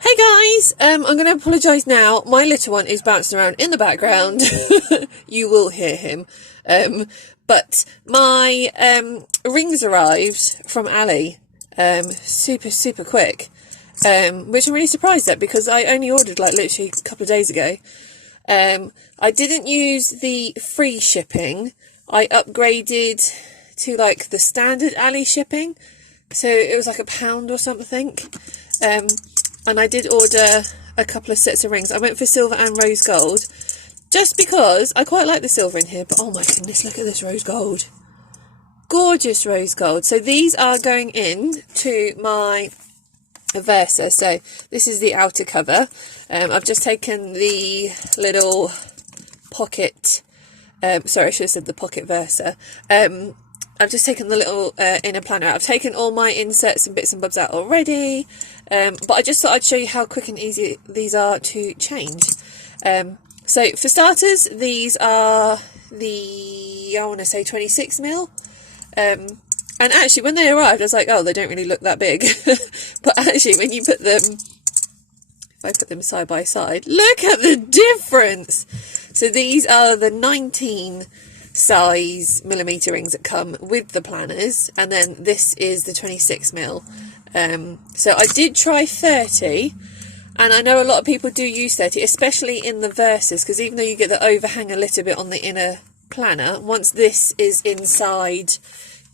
Hey guys, I'm going to apologise now. My little one is bouncing around in the background. You will hear him. But my rings arrived from Ali super quick, which I'm really surprised at because I only ordered like literally a couple of days ago. I didn't use the free shipping. I upgraded to like the standard Ali shipping, so it was like £1 or something. And I did order a couple of sets of rings. I went for silver and rose gold, just because I quite like the silver in here. But oh my goodness, look at this rose gold. Gorgeous rose gold. So these are going in to my Versa. So this is the outer cover. I've just taken the little pocket, sorry, I should have said the pocket Versa. I've just taken the little inner planner out. I've taken all my inserts and bits and bobs out already, but I just thought I'd show you how quick and easy these are to change. So for starters, these are the, I want to say 26mm, and actually when they arrived I was like, oh, they don't really look that big. But actually when you put them, if I put them side by side, look at the difference. So these are the 19 size millimeter rings that come with the planners, and then this is the 26mm. So I did try 30, and I know a lot of people do use 30, especially in the Versas, because even though you get the overhang a little bit on the inner planner, once this is inside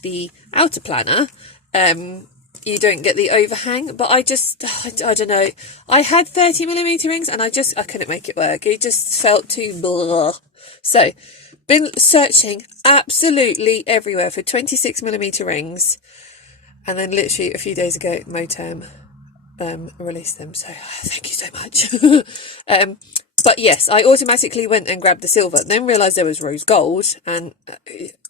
the outer planner, you don't get the overhang. But I don't know, I had 30mm rings and I couldn't make it work. It just felt too blah. So been searching absolutely everywhere for 26mm rings, and then literally a few days ago moterm released them, so thank you so much. But yes, I automatically went and grabbed the silver, then realised there was rose gold, and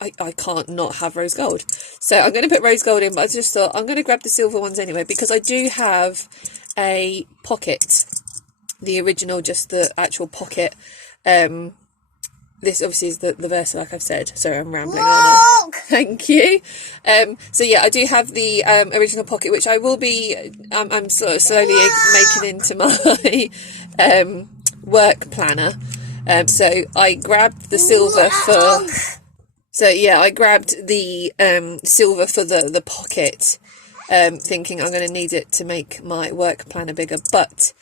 I can't not have rose gold, so I'm going to put rose gold in. But I just thought I'm going to grab the silver ones anyway, because I do have a pocket, the original, just the actual pocket. This obviously is the Versa, like I've said. Sorry, I'm rambling on. Thank you. So yeah, I do have the original pocket, which I will be, I'm sort of slowly making into my work planner. So I grabbed the silver for, so yeah, I grabbed the silver for the pocket, thinking I'm going to need it to make my work planner bigger, but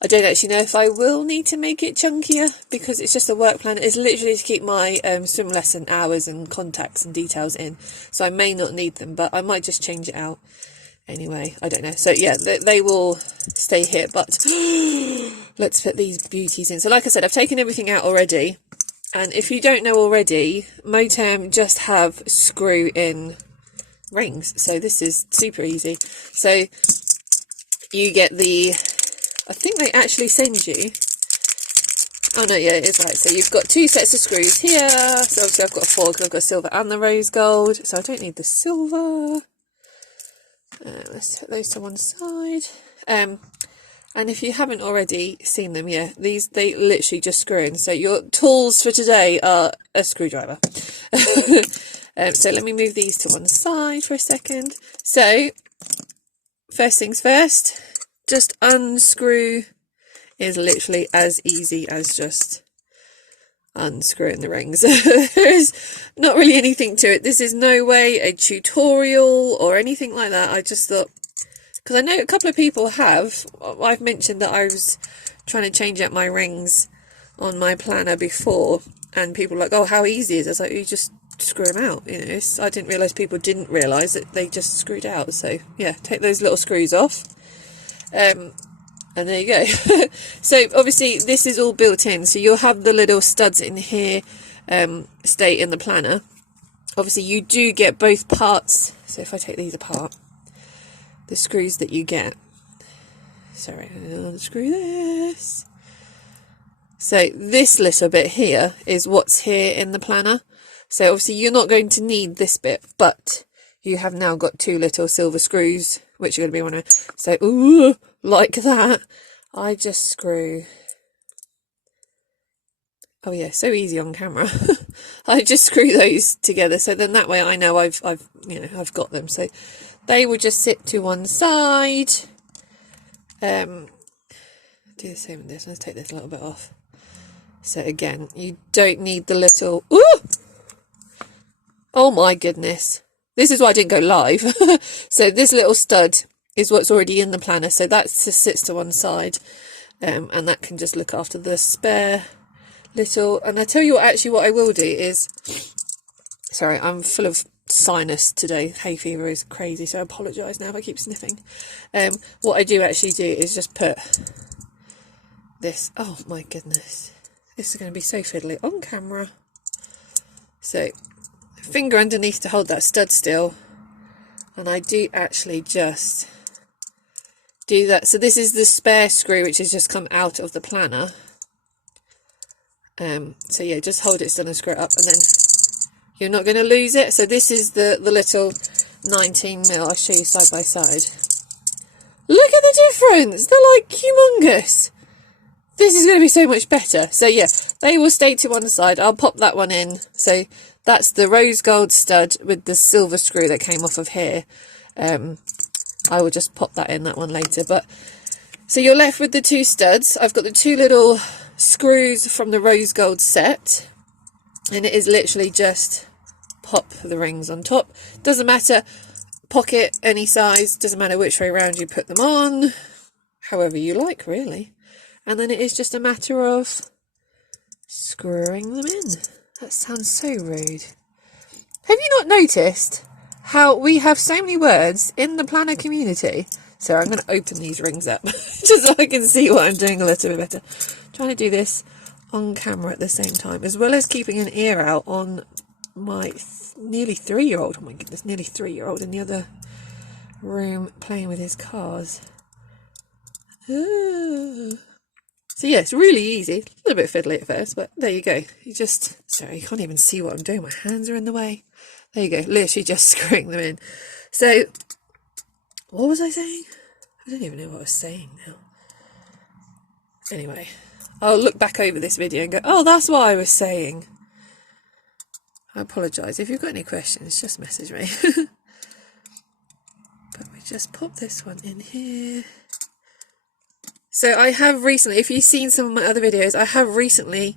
I don't actually know if I will need to make it chunkier, because it's just a work planner. It's literally to keep my swim lesson hours and contacts and details in, so I may not need them, but I might just change it out anyway. I don't know. So yeah, they will stay here, but let's put these beauties in. So like I said, I've taken everything out already, and if you don't know already, moterm just have screw in rings, so this is super easy. So you get the, I think they actually send you, oh no, yeah, it is right. So you've got 2 sets of screws here. So obviously I've got 4 because I've got silver and the rose gold, so I don't need the silver. Let's put those to one side. And if you haven't already seen them, yeah, these, they literally just screw in. So your tools for today are a screwdriver. So let me move these to one side for a second. So first things first, just unscrew is literally as easy as just unscrewing the rings. There's not really anything to it. This is no way a tutorial or anything like that. I just thought, because I know a couple of people have, I've mentioned that I was trying to change out my rings on my planner before, and people were like, oh, how easy is it? I was like, you just screw them out, you know. I didn't realise people didn't realise that they just screwed out. So yeah, take those little screws off. And there you go. So obviously this is all built in, so you'll have the little studs in here stay in the planner. Obviously you do get both parts, so if I take these apart, the screws that you get, sorry, I'll unscrew this. So this little bit here is what's here in the planner. So obviously you're not going to need this bit, but you have now got 2 little silver screws, which are going to be one of, so ooh, like that. I just screw, oh yeah, so easy on camera. I just screw those together, so then that way I know I've you know, I've got them. So they will just sit to one side, Do the same with this. Let's take this a little bit off. So again, you don't need the little... Ooh! Oh my goodness. This is why I didn't go live. So this little stud is what's already in the planner. So that just sits to one side. And that can just look after the spare little... And I tell you what, actually what I will do is... Sorry, I'm full of sinus today. Hay fever is crazy, so I apologise now if I keep sniffing. What I do actually do is just put this... Oh my goodness. This is going to be so fiddly on camera. So, finger underneath to hold that stud still. And I do actually just do that. So this is the spare screw which has just come out of the planner. So yeah, just hold it still and screw it up, and then you're not going to lose it. So this is the little 19mm. I'll show you side by side. Look at the difference. They're like humongous. This is going to be so much better. So yeah, they will stay to one side. I'll pop that one in. So that's the rose gold stud with the silver screw that came off of here. I will just pop that in, that one later. But so you're left with the two studs. I've got the two little screws from the rose gold set, and it is literally just pop the rings on top. Doesn't matter, pocket any size, doesn't matter which way around you put them on, however you like really. And then it is just a matter of screwing them in. That sounds so rude. Have you not noticed how we have so many words in the planner community? So I'm going to open these rings up just so I can see what I'm doing a little bit better. Trying to do this on camera at the same time, as well as keeping an ear out on my nearly 3-year-old. Oh my goodness, nearly 3-year-old in the other room playing with his cars. So yeah, it's really easy. A little bit fiddly at first, but there you go. You just... Sorry, you can't even see what I'm doing. My hands are in the way. There you go. Literally just screwing them in. So, what was I saying? I don't even know what I was saying now. Anyway, I'll look back over this video and go, oh, that's what I was saying. I apologise. If you've got any questions, just message me. But we just pop this one in here. So I have recently, if you've seen some of my other videos, I have recently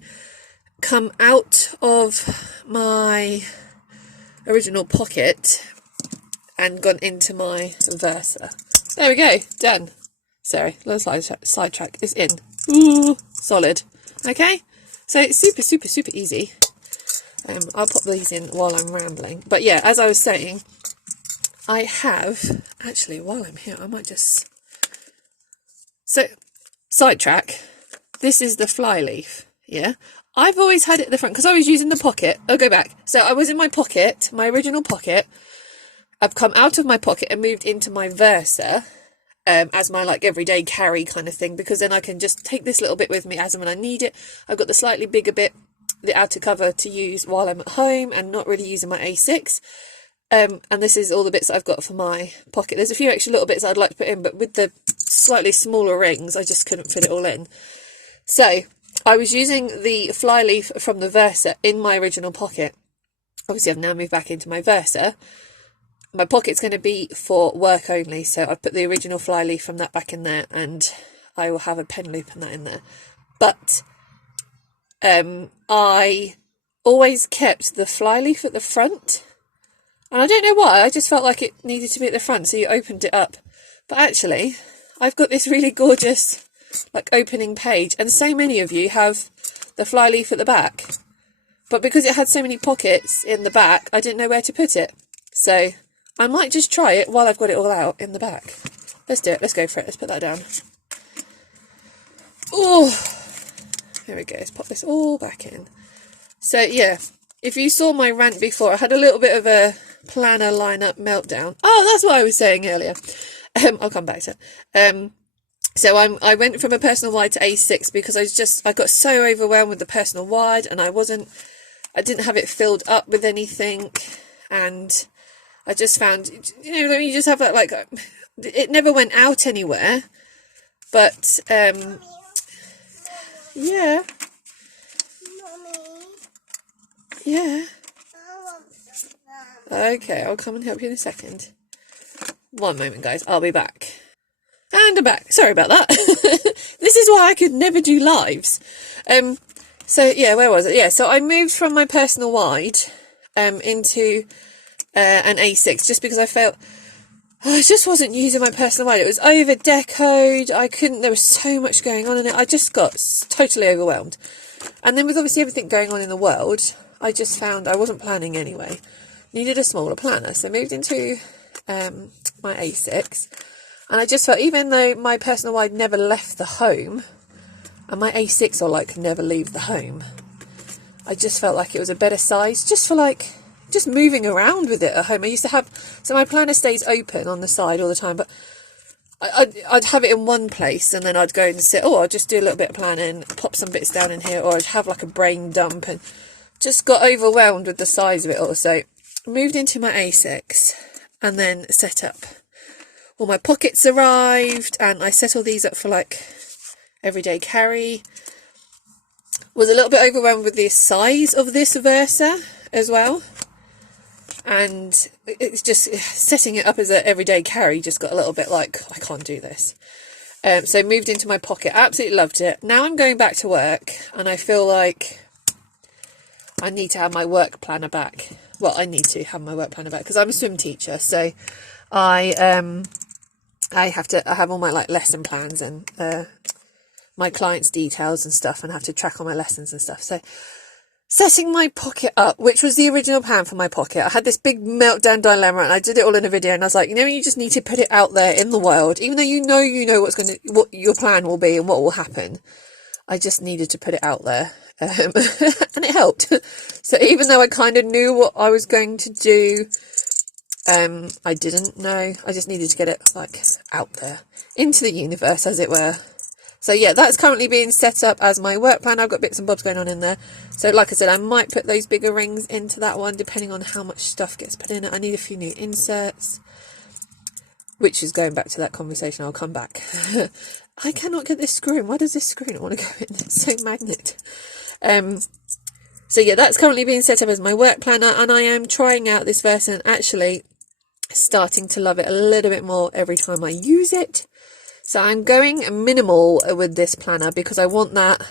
come out of my original pocket and gone into my Versa. There we go, done. Sorry, little sidetrack is in. Ooh, solid. Okay, so it's super, super, super easy. I'll pop these in while I'm rambling. But yeah, as I was saying, I have, actually, while I'm here, I might just... So, sidetrack, this is the flyleaf, yeah? I've always had it at the front, because I was using the pocket. I'll go back. So I was in my pocket, my original pocket. I've come out of my pocket and moved into my Versa as my like everyday carry kind of thing, because then I can just take this little bit with me as and when I need it. I've got the slightly bigger bit, the outer cover, to use while I'm at home and not really using my A6. And this is all the bits that I've got for my pocket. There's a few extra little bits I'd like to put in, but with the slightly smaller rings, I just couldn't fit it all in. So I was using the flyleaf from the Versa in my original pocket. Obviously, I've now moved back into my Versa. My pocket's going to be for work only, so I've put the original flyleaf from that back in there, and I will have a pen loop and that in there. But I always kept the flyleaf at the front, and I don't know why, I just felt like it needed to be at the front, so you opened it up. But actually, I've got this really gorgeous like opening page, and so many of you have the flyleaf at the back. But because it had so many pockets in the back, I didn't know where to put it. So I might just try it while I've got it all out in the back. Let's do it. Let's go for it. Let's put that down. Oh, there we go. Let's pop this all back in. So yeah, if you saw my rant before, I had a little bit of a planner lineup meltdown. Oh, that's what I was saying earlier. I'll come back to it. So I went from a personal wide to A6 because I got so overwhelmed with the personal wide, and I didn't have it filled up with anything, and I just found, you know, you just have that, like, it never went out anywhere, but, yeah. Yeah. Okay, I'll come and help you in a second. One moment, guys, I'll be back. And I'm back. Sorry about that. This is why I could never do lives. So yeah, where was it? Yeah, so I moved from my personal wide into an A6 just because I felt I just wasn't using my personal wide. It was over decoed. There was so much going on in it. I just got totally overwhelmed. And then with obviously everything going on in the world, I just found I wasn't planning anyway. Needed a smaller planner. So I moved into my A6. And I just felt, even though my personal wide never left the home, and my A6 will like never leave the home, I just felt like it was a better size just for like, just moving around with it at home. I used to have, so my planner stays open on the side all the time, but I'd have it in one place and then I'd go and sit, I'll just do a little bit of planning, pop some bits down in here, or I'd have like a brain dump, and just got overwhelmed with the size of it all. So moved into my A6 and then set up. All my pockets arrived and I set all these up for like everyday carry. Was a little bit overwhelmed with the size of this Versa as well. And it's just setting it up as an everyday carry just got a little bit like, I can't do this. So moved into my pocket. Absolutely loved it. Now I'm going back to work and I feel like I need to have my work planner back. Well, I need to have my work planner back because I'm a swim teacher. So I have all my like lesson plans and my clients' details and stuff, and have to track all my lessons and stuff. So setting my pocket up, which was the original plan for my pocket, I had this big meltdown dilemma, and I did it all in a video, and I was like, you just need to put it out there in the world, even though you know what your plan will be and what will happen. I just needed to put it out there, and it helped. So even though I kind of knew what I was going to do, I didn't know. I just needed to get it like out there into the universe, as it were. So yeah, that's currently being set up as my work plan. I've got bits and bobs going on in there. So like I said, I might put those bigger rings into that one, depending on how much stuff gets put in it. I need a few new inserts, which is going back to that conversation. I'll come back. I cannot get this screw in. Why does this screw not want to go in? It's so magnet. So yeah, that's currently being set up as my work planner, and I am trying out this Versa and actually starting to love it a little bit more every time I use it. So I'm going minimal with this planner because I want that,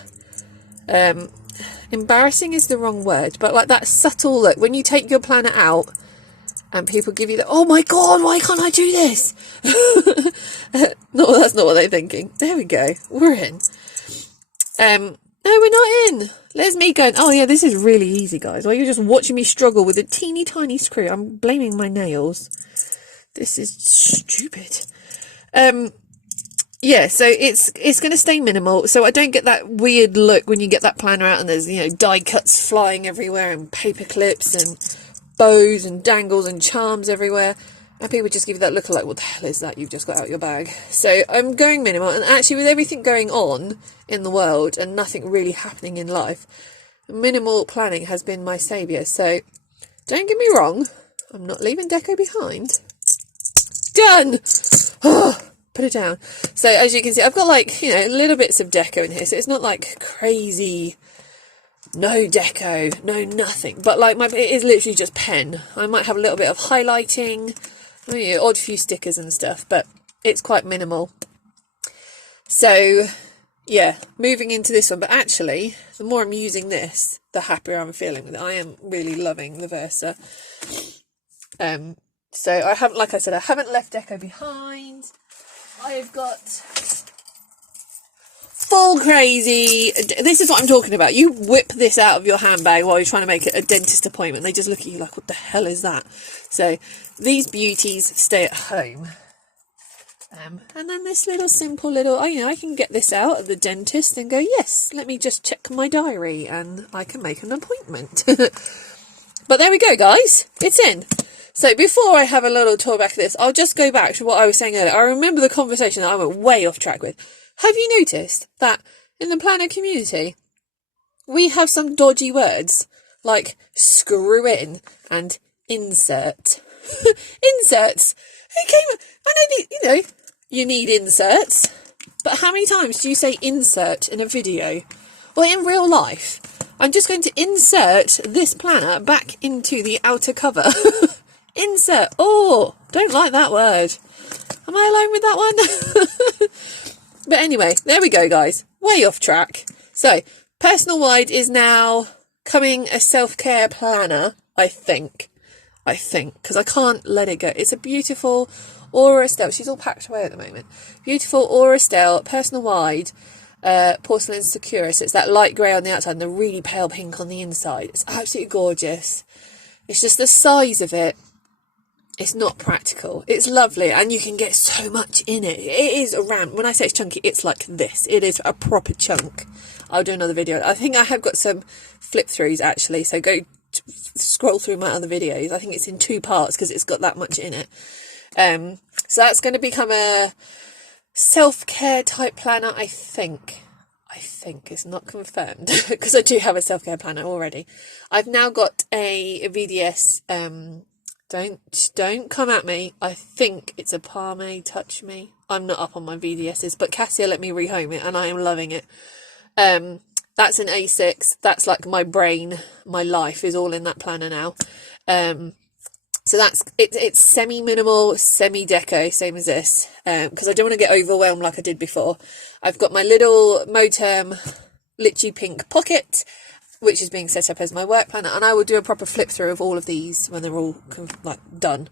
embarrassing is the wrong word, but like that subtle look when you take your planner out and people give you the, oh my god, why can't I do this? No, that's not what they're thinking. There we go, we're in. No, we're not in. There's me going, oh yeah, this is really easy, guys. While you're just watching me struggle with a teeny tiny screw. I'm blaming my nails. This is stupid. Yeah, so it's going to stay minimal, so I don't get that weird look when you get that planner out and there's, die cuts flying everywhere and paper clips and bows and dangles and charms everywhere, and people just give you that look of like, what the hell is that you've just got out your bag? So I'm going minimal, and actually with everything going on in the world and nothing really happening in life, minimal planning has been my saviour. So don't get me wrong, I'm not leaving deco behind. Done! Put it down. So as you can see, I've got like, little bits of deco in here. So it's not like crazy, no deco, no nothing. But like it is literally just pen. I might have a little bit of highlighting, odd few stickers and stuff, but it's quite minimal. So yeah, moving into this one. But actually, the more I'm using this, the happier I'm feeling with it. I am really loving the Versa. So I haven't, like I said, I haven't left deco behind. I've got full crazy, this is what I'm talking about. You whip this out of your handbag while you're trying to make it a dentist appointment. They just look at you like, what the hell is that? So these beauties stay at home. And then this little simple little, I can get this out of the dentist and go, yes, let me just check my diary and I can make an appointment. But there we go, guys. It's in. So before I have a little tour back of this, I'll just go back to what I was saying earlier. I remember the conversation that I went way off track with. Have you noticed that in the planner community, we have some dodgy words like screw in and insert? Inserts. I know, you need inserts, but how many times do you say insert in a video? Well, in real life, I'm just going to insert this planner back into the outer cover. Insert. Oh, don't like that word. Am I alone with that one? But anyway, there we go, guys. Way off track. So, Personal Wide is now coming a self-care planner, I think, because I can't let it go. It's a beautiful Aura Estelle. She's all packed away at the moment. Beautiful Aura Estelle, Personal Wide, porcelain Sakura. So it's that light grey on the outside and the really pale pink on the inside. It's absolutely gorgeous. It's just the size of it. It's not practical. It's lovely, and you can get so much in it. It is a ramp. When I say it's chunky, it's like this. It is a proper chunk. I'll do another video. I think I have got some flip throughs actually, so go scroll through my other videos. I think it's in 2 parts because it's got that much in it. So that's going to become a self-care type planner, I think. It's not confirmed because I do have a self-care planner already. I've now got a VDS. Don't come at me. I think it's a Parme Touch Me. I'm not up on my VDSs, but Cassia let me rehome it and I am loving it. That's an A6. That's like my brain, my life is all in that planner now. So that's it's semi-minimal, semi-deco, same as this, because I don't want to get overwhelmed like I did before. I've got my little moterm litchi pink pocket, which is being set up as my work planner, and I will do a proper flip through of all of these when they're all like done.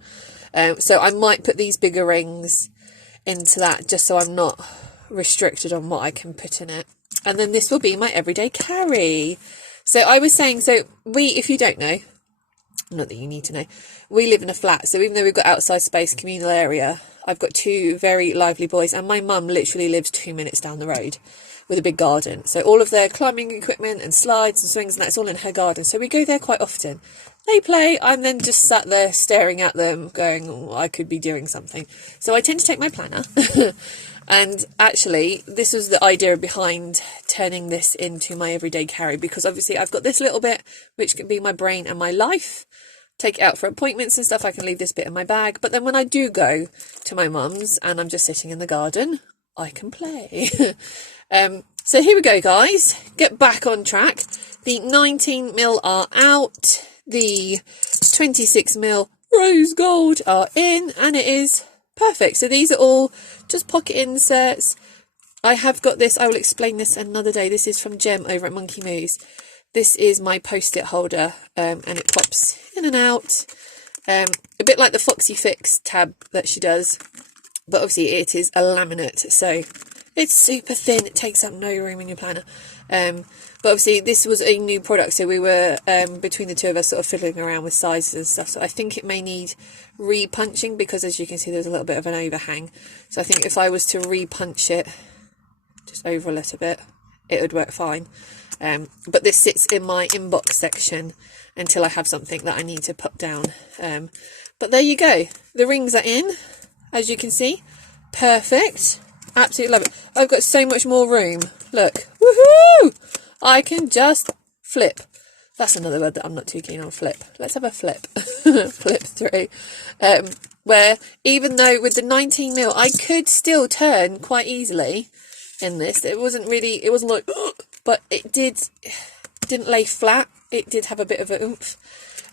So I might put these bigger rings into that just so I'm not restricted on what I can put in it. And then this will be my everyday carry. So I was saying, so if you don't know, not that you need to know, we live in a flat, so even though we've got outside space, communal area, I've got 2 very lively boys, and my mum literally lives 2 minutes down the road with a big garden. So all of their climbing equipment and slides and swings and that's all in her garden. So we go there quite often. They play, I'm then just sat there staring at them going, oh, I could be doing something. So I tend to take my planner. And actually, this was the idea behind turning this into my everyday carry, because obviously I've got this little bit, which can be my brain and my life. Take it out for appointments and stuff. I can leave this bit in my bag. But then when I do go to my mum's and I'm just sitting in the garden, I can play. So here we go, guys. Get back on track. The 19mm are out. The 26mm rose gold are in, and it is perfect. So these are all just pocket inserts. I have got this, I will explain this another day. This is from Jem over at Monkey Moose. This is my post-it holder, and it pops in and out. A bit like the Foxy Fix tab that she does, but obviously it is a laminate, so it's super thin. It takes up no room in your planner. But obviously this was a new product, so we were, between the two of us, sort of fiddling around with sizes and stuff. So I think it may need re-punching, because as you can see, there's a little bit of an overhang. So I think if I was to re-punch it just over a little bit, it would work fine. But this sits in my inbox section until I have something that I need to put down. But there you go. The rings are in, as you can see. Perfect. Absolutely love it. I've got so much more room. Look. Woohoo! I can just flip. That's another word that I'm not too keen on, flip. Let's have a flip. Flip through. Where even though with the 19mm, I could still turn quite easily in this. It wasn't like, but it didn't lay flat. It did have a bit of a oomph.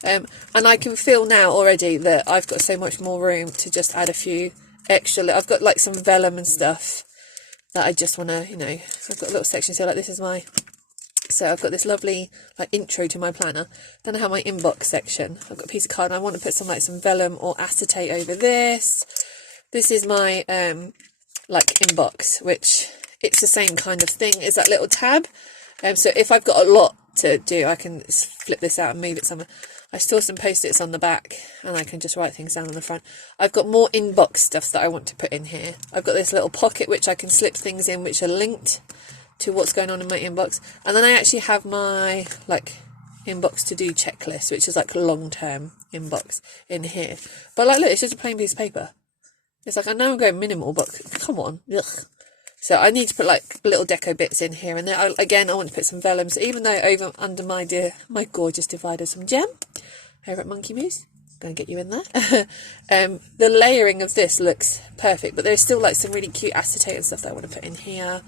And I can feel now already that I've got so much more room to just add a few extra. I've got like some vellum and stuff that I just want to, so I've got a little section here, like this is so I've got this lovely like intro to my planner. Then I have my inbox section. I've got a piece of card and I want to put some vellum or acetate over this. This is my like inbox, which it's the same kind of thing as that little tab. So if I've got a lot to do, I can flip this out and move it somewhere. I store some post-its on the back and I can just write things down on the front. I've got more inbox stuff that I want to put in here. I've got this little pocket which I can slip things in which are linked to what's going on in my inbox. And then I actually have my like inbox to do checklist, which is like long-term inbox in here. But like, look, it's just a plain piece of paper. It's like, I know I'm going minimal, but come on. Ugh. So I need to put like little deco bits in here, and then I want to put some vellum. So even though over under my gorgeous divider, some gem over at Monkey Moose, going to get you in there. The layering of this looks perfect, but there's still like some really cute acetate and stuff that I want to put in here.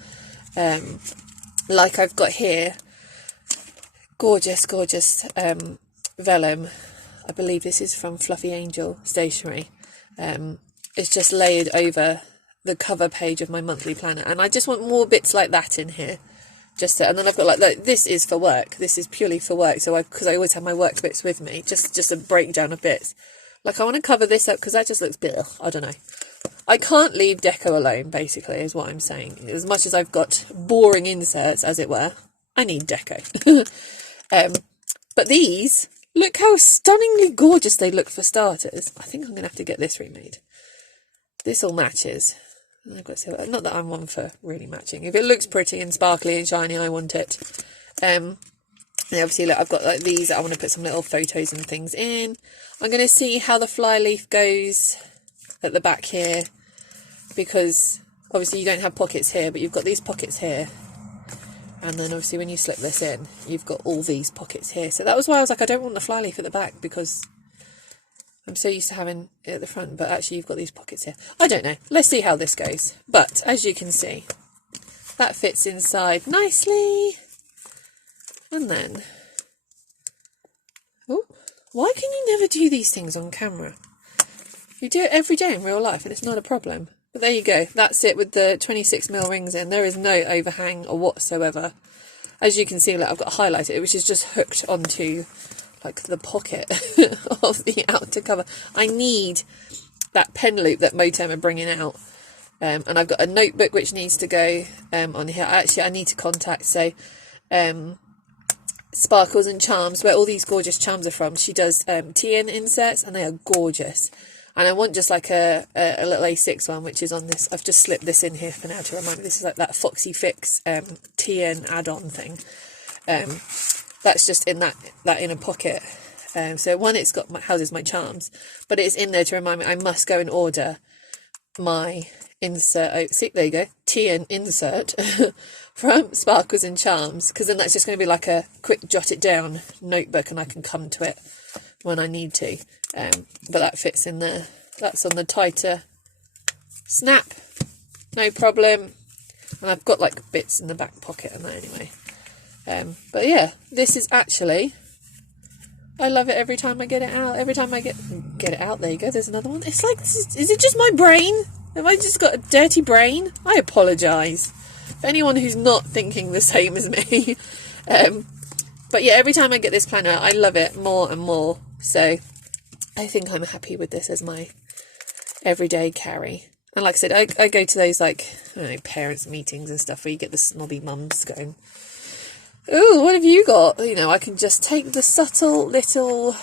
Like I've got here, gorgeous vellum. I believe this is from Fluffy Angel Stationery. it's just layered over the cover page of my monthly planner, and I just want more bits like that in here. Just so, and then I've got like this is for work. This is purely for work. So because I always have my work bits with me, just a breakdown of bits. Like I want to cover this up because that just looks bit. I don't know. I can't leave deco alone. Basically, is what I'm saying. As much as I've got boring inserts, as it were, I need deco. But these, look how stunningly gorgeous they look for starters. I think I'm gonna have to get this remade. This all matches. I've got to, not that I'm one for really matching. If it looks pretty and sparkly and shiny, I want it. And obviously, look, I've got like these. I want to put some little photos and things in. I'm going to see how the fly leaf goes at the back here, because obviously you don't have pockets here, but you've got these pockets here. And then obviously when you slip this in, you've got all these pockets here. So that was why I was like, I don't want the fly leaf at the back, because I'm so used to having it at the front, but actually you've got these pockets here. I don't know. Let's see how this goes. But as you can see, that fits inside nicely. And then, oh, why can you never do these things on camera? You do it every day in real life and it's not a problem. But there you go. That's it with the 26mm rings in. There is no overhang or whatsoever. As you can see, like, I've got highlighted, which is just hooked onto like the pocket of the outer cover. I need that pen loop that Moterm are bringing out, and I've got a notebook which needs to go on here. I need to contact Sparkles and Charms, where all these gorgeous charms are from. She does TN inserts and they are gorgeous, and I want just like a little A6 one, which is on this. I've just slipped this in here for now to remind me. This is like that Foxy Fix TN add-on thing. That's just in that inner pocket. So one, it's got houses my charms, but it's in there to remind me I must go and order my insert. Oh, see, there you go, TN insert from Sparkles and Charms, because then that's just going to be like a quick jot it down notebook, and I can come to it when I need to. But that fits in there. That's on the tighter snap, no problem. And I've got like bits in the back pocket and that anyway. But yeah, this is actually, I love it every time I get it out. Every time I get it out, there you go, there's another one. It's like, is it just my brain? Have I just got a dirty brain? I apologise for anyone who's not thinking the same as me. But yeah, every time I get this planner out, I love it more and more. So I think I'm happy with this as my everyday carry. And like I said, I go to those, like, I don't know, parents' meetings and stuff where you get the snobby mums going, "Ooh, what have you got?" You know, I can just take the subtle little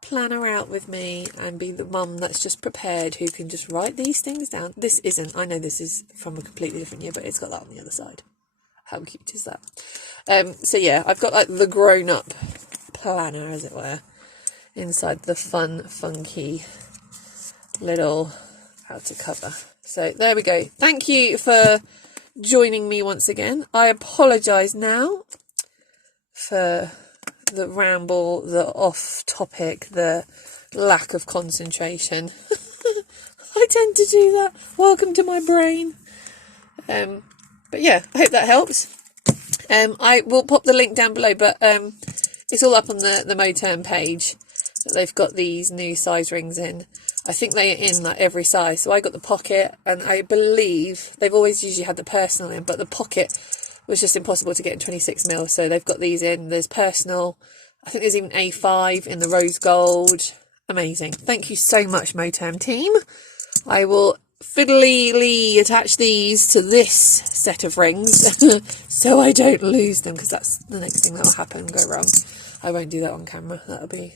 planner out with me and be the mum that's just prepared, who can just write these things down. This isn't, I know this is from a completely different year, but it's got that on the other side. How cute is that? So yeah, I've got like the grown-up planner, as it were, inside the fun, funky little outer cover. So there we go. Thank you for joining me once again. I apologise now for the ramble, the off topic, the lack of concentration. I tend to do that. Welcome to my brain. But yeah, I hope that helps. I will pop the link down below, but it's all up on the Moterm page. They've got these new size rings in. I think they are in like every size. So I got the pocket, and I believe they've always usually had the personal in, but the pocket was just impossible to get in 26mm. So they've got these in. There's personal. I think there's even A5 in the rose gold. Amazing. Thank you so much, Moterm team. I will fiddly attach these to this set of rings so I don't lose them, because that's the next thing that will happen, go wrong. I won't do that on camera. That'll be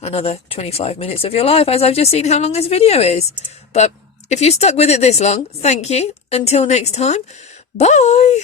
another 25 minutes of your life, as I've just seen how long this video is. But if you stuck with it this long, thank you. Until next time, bye.